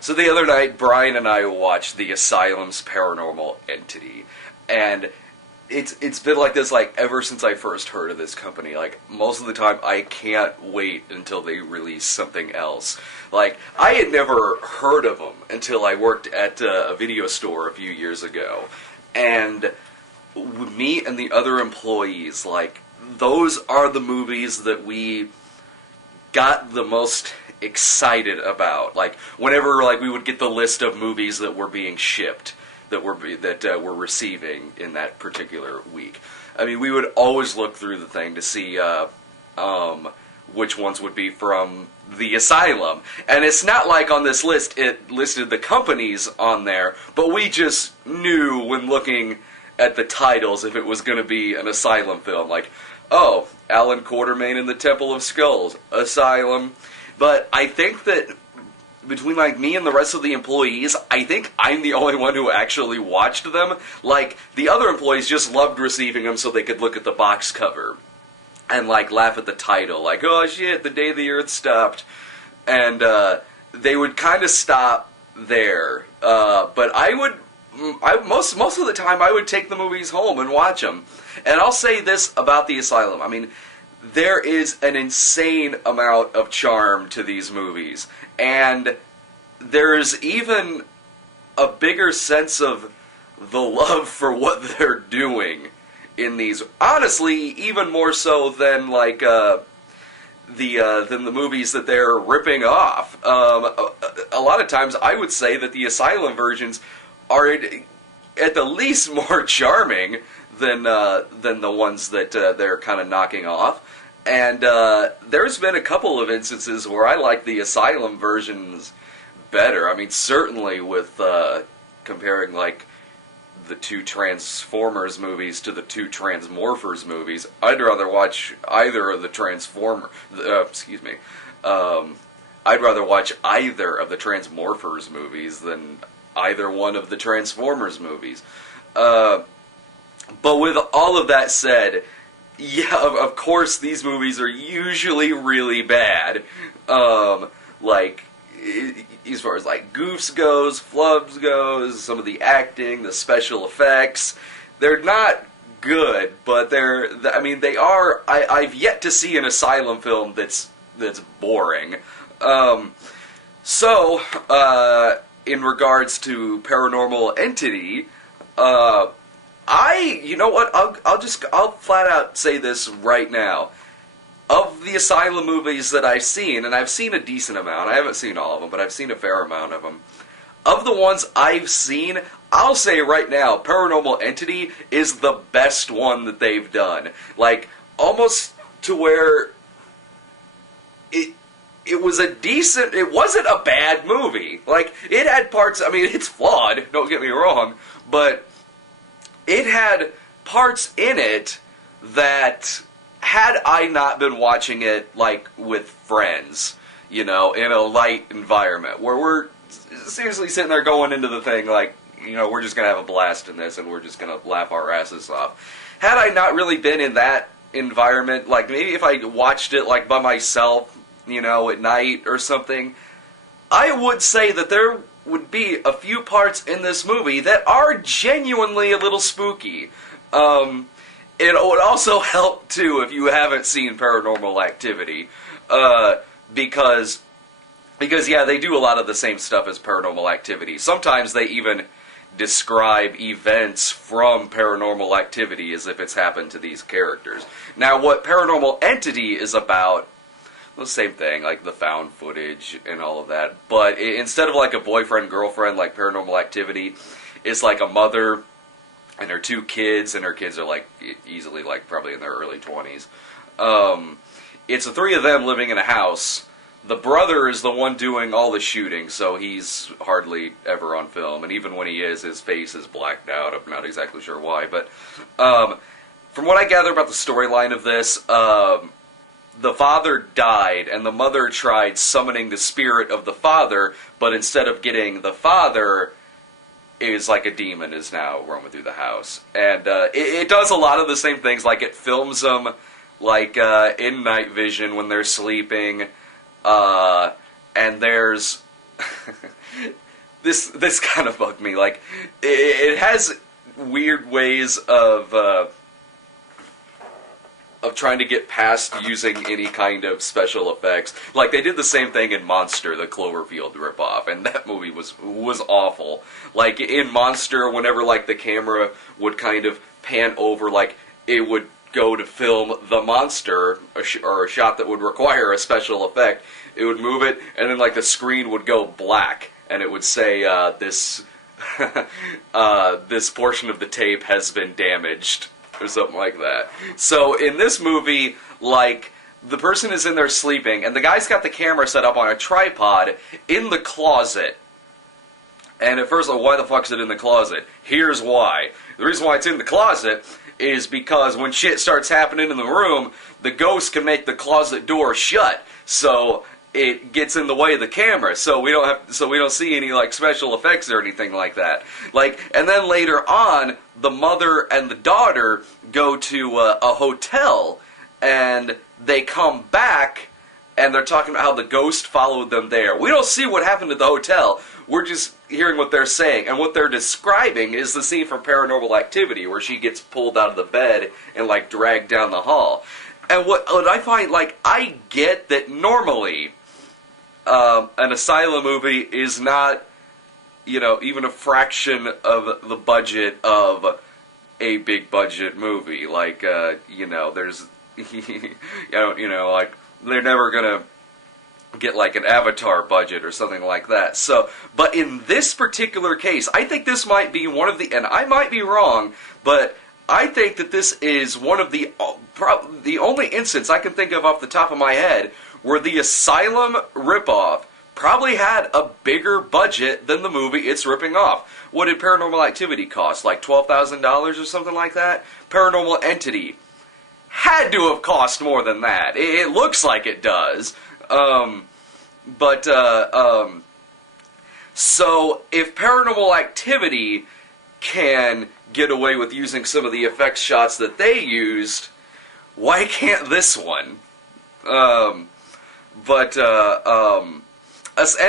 So the other night, Brian and I watched the Asylum's Paranormal Entity, and it's been like this like ever since I first heard of this company. Like most of the time, I can't wait until they release something else. Like I had never heard of them until I worked at a video store a few years ago, and me and the other employees, like those are the movies that we got the most excited about. Like whenever like we would get the list of movies that were being shipped, that we're receiving in that particular week. I mean, we would always look through the thing to see which ones would be from the Asylum. And it's not like on this list it listed the companies on there, but we just knew when looking at the titles if it was going to be an Asylum film. Like, oh, Alan Quartermain and the Temple of Skulls, Asylum. But I think that between like me and the rest of the employees, I think I'm the only one who actually watched them. Like, the other employees just loved receiving them so they could look at the box cover and like laugh at the title, like, oh shit, The Day the Earth Stopped. And they would kind of stop there. But most of the time I would take the movies home and watch them. And I'll say this about the Asylum. I mean, there is an insane amount of charm to these movies. And there's even a bigger sense of the love for what they're doing in these. Honestly, even more so than like than the movies that they're ripping off. A lot of times, I would say that the Asylum versions are at the least more charming than the ones that they're kind of knocking off. And there's been a couple of instances where I like the Asylum versions better. I mean, certainly with comparing like the two Transformers movies to the two Transmorphers movies, I'd rather watch either of the I'd rather watch either of the Transmorphers movies than either one of the Transformers movies. But with all of that said, yeah, of course these movies are usually really bad. Like, as far as like goofs goes, flubs goes, some of the acting, the special effects, they're not good, but they are. I've yet to see an Asylum film that's boring. So, in regards to Paranormal Entity, you know what? I'll flat out say this right now. Of the Asylum movies that I've seen, and I've seen a decent amount, I haven't seen all of them, but I've seen a fair amount of them. Of the ones I've seen, I'll say right now, Paranormal Entity is the best one that they've done. Like, almost to where it was a decent, it wasn't a bad movie. Like, it had parts, I mean, it's flawed, don't get me wrong, but it had parts in it that, had I not been watching it, like, with friends, you know, in a light environment, where we're seriously sitting there going into the thing, like, you know, we're just going to have a blast in this, and we're just going to laugh our asses off. Had I not really been in that environment, like, maybe if I watched it, like, by myself, you know, at night or something, I would say that there would be a few parts in this movie that are genuinely a little spooky. It would also help, too, if you haven't seen Paranormal Activity, because, yeah, they do a lot of the same stuff as Paranormal Activity. Sometimes they even describe events from Paranormal Activity as if it's happened to these characters. Now, what Paranormal Entity is about, well, the same thing, like the found footage and all of that, but instead of like a boyfriend-girlfriend like Paranormal Activity, it's like a mother and her two kids, and her kids are like easily like probably in their early 20s. It's the three of them living in a house. The brother is the one doing all the shooting, so he's hardly ever on film, and even when he is, his face is blacked out. I'm not exactly sure why, but from what I gather about the storyline of this, the father died, and the mother tried summoning the spirit of the father, but instead of getting the father, is like a demon is now roaming through the house. And it does a lot of the same things, like it films them like in night vision when they're sleeping, and there's this kind of bugged me. Like, it has weird ways of trying to get past using any kind of special effects. Like, they did the same thing in Monster, the Cloverfield ripoff, and that movie was awful. Like, in Monster, whenever, like, the camera would kind of pan over, like, it would go to film the monster, or a shot that would require a special effect, it would move it, and then, like, the screen would go black, and it would say, this portion of the tape has been damaged, or something like that. So in this movie, like, the person is in there sleeping, and the guy's got the camera set up on a tripod in the closet. And at first, like, why the fuck is it in the closet? Here's why. The reason why it's in the closet is because when shit starts happening in the room, the ghost can make the closet door shut. So it gets in the way of the camera, so we don't see any, like, special effects or anything like that. Like, and then later on, the mother and the daughter go to a hotel, and they come back, and they're talking about how the ghost followed them there. We don't see what happened at the hotel. We're just hearing what they're saying, and what they're describing is the scene from Paranormal Activity, where she gets pulled out of the bed and, like, dragged down the hall. And what I find, like, I get that normally an Asylum movie is not, you know, even a fraction of the budget of a big budget movie. Like, you know, there's, you know, like, they're never gonna get, like, an Avatar budget or something like that. So, but in this particular case, I think this might be one of the, and I might be wrong, but I think that this is one of the only instance I can think of off the top of my head where the Asylum ripoff probably had a bigger budget than the movie it's ripping off. What did Paranormal Activity cost? Like $12,000 or something like that? Paranormal Entity had to have cost more than that. It looks like it does. So if Paranormal Activity can get away with using some of the effects shots that they used, why can't this one? And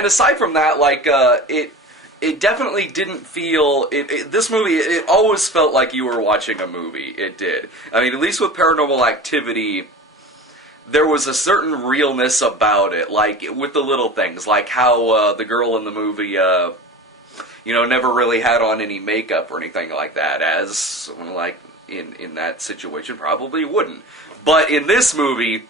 aside from that, like, it definitely didn't feel, this movie, it always felt like you were watching a movie. It did. I mean, at least with Paranormal Activity, there was a certain realness about it, like, with the little things, like how the girl in the movie, you know, never really had on any makeup or anything like that, as someone, like, in that situation probably wouldn't. But in this movie,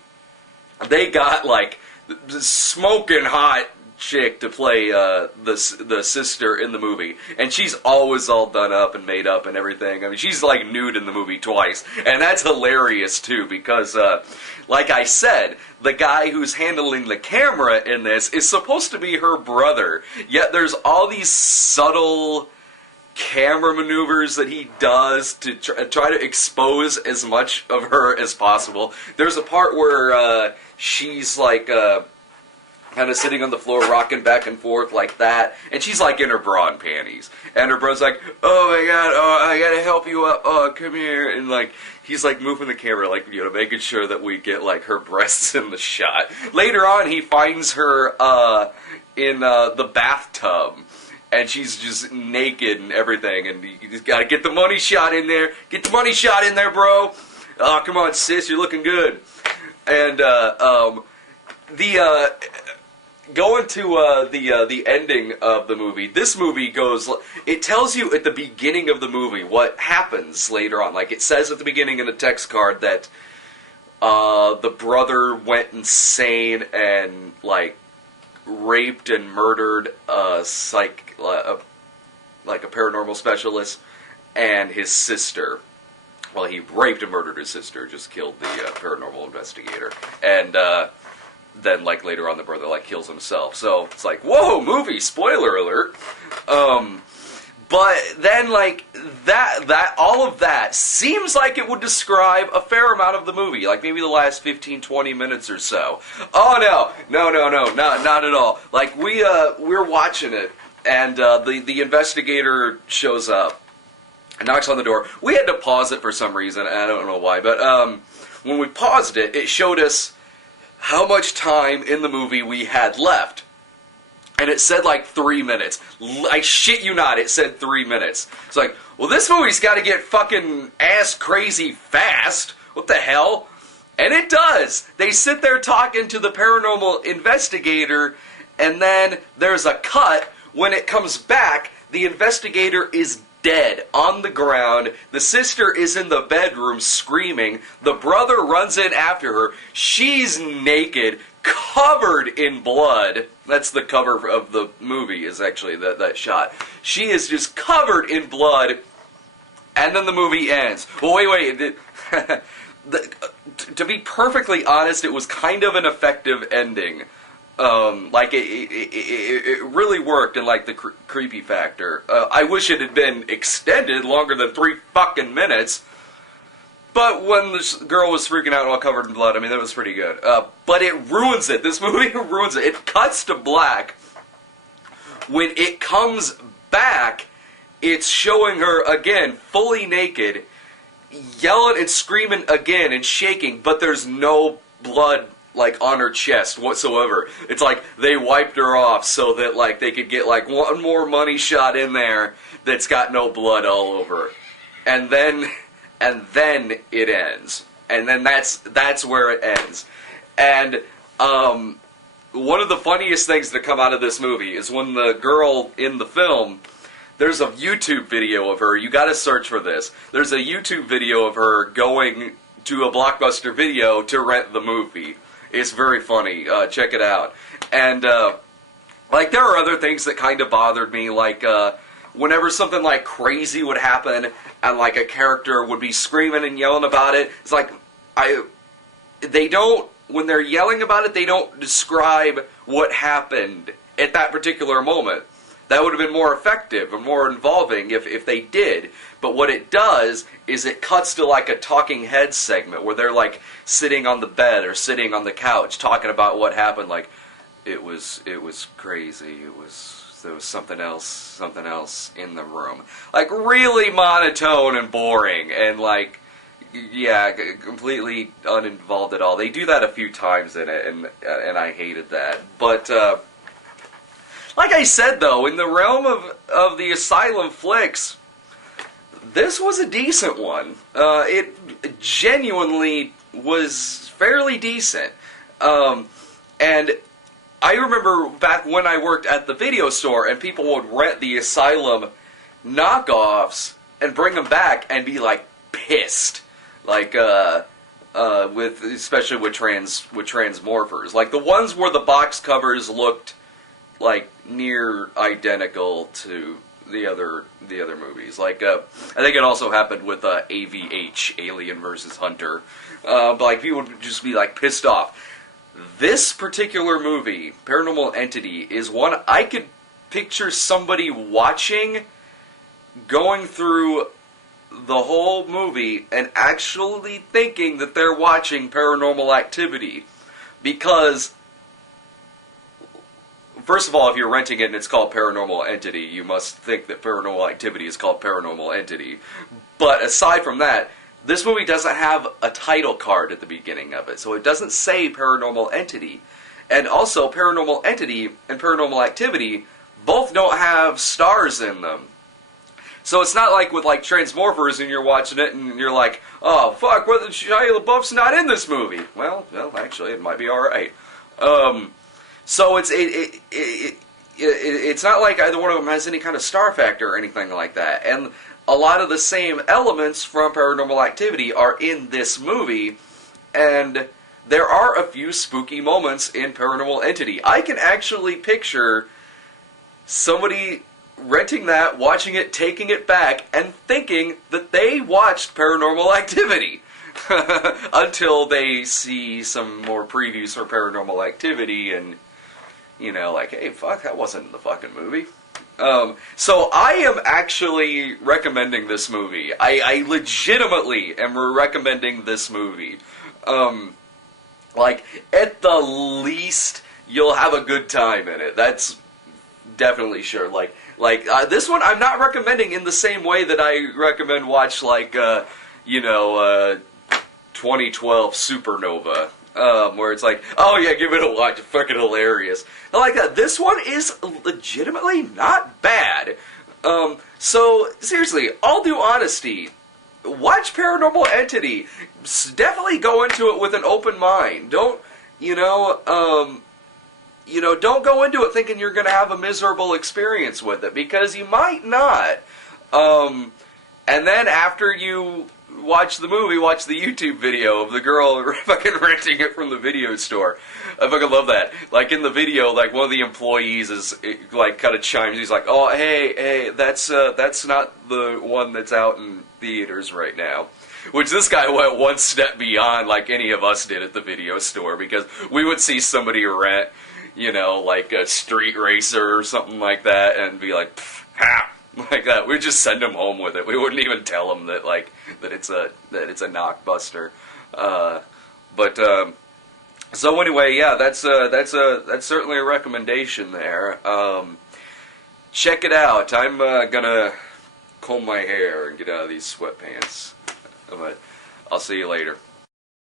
they got, like, the smoking hot chick to play the sister in the movie, and she's always all done up and made up and everything. I mean, she's, like, nude in the movie twice, and that's hilarious too, because like I said, the guy who's handling the camera in this is supposed to be her brother, yet there's all these subtle camera maneuvers that he does to try to expose as much of her as possible. There's a part where she's, like, kind of sitting on the floor, rocking back and forth like that, and she's, like, in her bra and panties, and her brother's like, oh my god, oh, I gotta help you up, oh, come here, and, like, he's, like, moving the camera, like, you know, making sure that we get, like, her breasts in the shot. Later on, he finds her in the bathtub, and she's just naked and everything, and you just gotta get the money shot in there, get the money shot in there, bro, oh, come on, sis, you're looking good. And, going to the ending of the movie, this movie goes, it tells you at the beginning of the movie what happens later on. Like, it says at the beginning in a text card that the brother went insane and, like, raped and murdered like a paranormal specialist and his sister. Well, he raped and murdered his sister, just killed the paranormal investigator. And then, like, later on, the brother, like, kills himself. So it's like, whoa, movie, spoiler alert. But then, like, that all of that seems like it would describe a fair amount of the movie, like maybe the last 15, 20 minutes or so. Oh, no, not at all. Like, we're watching it, and the investigator shows up, knocks on the door. We had to pause it for some reason, I don't know why, but when we paused it, it showed us how much time in the movie we had left. And it said like 3 minutes. I shit you not, it said 3 minutes. It's like, well, this movie's got to get fucking ass crazy fast. What the hell? And it does. They sit there talking to the paranormal investigator, and then there's a cut. When it comes back, the investigator is dead on the ground. The sister is in the bedroom screaming. The brother runs in after her. She's naked, covered in blood. That's the cover of the movie, is actually that shot. She is just covered in blood, and then the movie ends. Well, wait. To be perfectly honest, it was kind of an effective ending. Like, it really worked in, like, the creepy factor. I wish it had been extended longer than 3 fucking minutes. But when this girl was freaking out all covered in blood, I mean, that was pretty good. But it ruins it. This movie ruins it. It cuts to black. When it comes back, it's showing her again, fully naked, yelling and screaming again and shaking, but there's no blood, like, on her chest whatsoever. It's like they wiped her off so that, like, they could get, like, one more money shot in there that's got no blood all over. And then it ends. And then that's where it ends. And one of the funniest things to come out of this movie is when the girl in the film, there's a YouTube video of her. You gotta search for this. There's a YouTube video of her going to a Blockbuster Video to rent the movie. It's very funny. Check it out. And, like, there are other things that kind of bothered me, like, whenever something, like, crazy would happen, and, like, a character would be screaming and yelling about it, it's like, when they're yelling about it, they don't describe what happened at that particular moment. That would have been more effective and more involving if they did. But what it does is it cuts to like a talking head segment where they're like sitting on the bed or sitting on the couch talking about what happened. Like, it was crazy. There was something else in the room. Like, really monotone and boring and like, yeah, completely uninvolved at all. They do that a few times in it, and I hated that. But like I said, though, in the realm of the Asylum flicks, this was a decent one. It genuinely was fairly decent. And I remember back when I worked at the video store, and people would rent the Asylum knockoffs and bring them back and be, like, pissed. Like, especially with transmorphers. Like, the ones where the box covers looked like near identical to the other movies. Like, I think it also happened with AVH, Alien vs. Hunter. But like, people would just be like pissed off. This particular movie, Paranormal Entity, is one I could picture somebody watching, going through the whole movie and actually thinking that they're watching Paranormal Activity. Because, first of all, if you're renting it and it's called Paranormal Entity, you must think that Paranormal Activity is called Paranormal Entity. But aside from that, this movie doesn't have a title card at the beginning of it, so it doesn't say Paranormal Entity. And also, Paranormal Entity and Paranormal Activity both don't have stars in them. So it's not like with like Transmorphers and you're watching it and you're like, oh fuck, what, Shia LaBeouf's not in this movie. Well, actually, it might be alright. So it's not like either one of them has any kind of star factor or anything like that. And a lot of the same elements from Paranormal Activity are in this movie, and there are a few spooky moments in Paranormal Entity. I can actually picture somebody renting that, watching it, taking it back, and thinking that they watched Paranormal Activity. Until they see some more previews for Paranormal Activity and, you know, like, hey, fuck, that wasn't in the fucking movie. So I am actually recommending this movie. I legitimately am recommending this movie. Like, at the least, you'll have a good time in it. That's definitely sure. Like this one, I'm not recommending in the same way that I recommend watch, like, 2012 Supernova. where it's like, oh yeah, give it a watch, it's fucking hilarious. I like that. This one is legitimately not bad. So, seriously, all due honesty, watch Paranormal Entity. Definitely go into it with an open mind. Don't, don't go into it thinking you're going to have a miserable experience with it, because you might not. And then after you watch the movie, watch the YouTube video of the girl fucking renting it from the video store. I fucking love that. Like, in the video, like, one of the employees is, like, kind of chimes. He's like, oh, hey, that's not the one that's out in theaters right now. Which this guy went one step beyond, like, any of us did at the video store, because we would see somebody rent, like a Street Racer or something like that, and be like, ha! Like that. We'd just send them home with it. We wouldn't even tell them that, like, that it's a knockbuster. So anyway, yeah, that's certainly a recommendation there. Check it out. I'm gonna comb my hair and get out of these sweatpants. But I'll see you later.